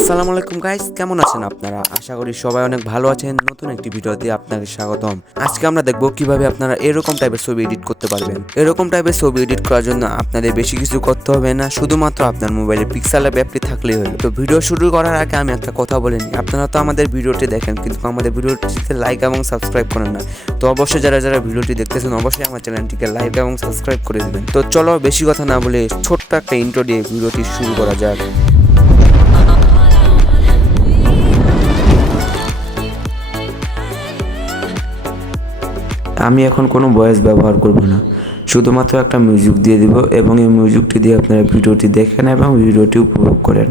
আসসালামু আলাইকুম গাইস, কেমন আছেন আপনারা? আশা করি সবাই অনেক ভালো আছেন। নতুন একটি ভিডিওতে আপনাকে স্বাগতম। আজকে আমরা দেখব কিভাবে আপনারা এরকম টাইপের ছবি এডিট করতে পারবেন। এরকম টাইপের ছবি এডিট করার জন্য আপনাদের বেশি কিছু করতে হবে না, শুধুমাত্র আপনার মোবাইলে PixelLab অ্যাপটি থাকলেই হলো। তো ভিডিও শুরু করার আগে আমি একটা কথা বলে নিই, আপনারা তো আমাদের ভিডিওটি দেখেন কিন্তু আমাদের ভিডিওটিতে লাইক এবং সাবস্ক্রাইব করেন না। তো অবশ্যই যারা যারা ভিডিওটি দেখতেছেন অবশ্যই আমার চ্যানেলটিকে লাইক এবং সাবস্ক্রাইব করে দিবেন। তো চলো বেশি কথা না বলে ছোট্ট একটা ইন্ট্রো দিয়ে ভিডিওটি শুরু করা যাক। আমি এখন কোনো ভয়েস ব্যবহার করব না, শুধুমাত্র একটা মিউজিক দিয়ে দিব এবং এই মিউজিকটি দিয়ে আপনারা ভিডিওটি দেখেন এবং ভিডিওটি উপভোগ করেন।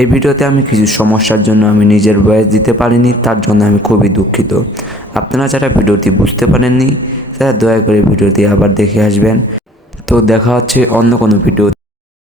এই ভিডিওতে আমি কিছু সমস্যার জন্য আমি নিজের ভয়েস দিতে পারিনি, তার জন্য আমি খুবই দুঃখিত। আপনারা যারা ভিডিওটি বুঝতে পারেননি তারা দয়া করে ভিডিওটি আবার দেখে আসবেন। তো দেখা হচ্ছে অন্য কোনো ভিডিও।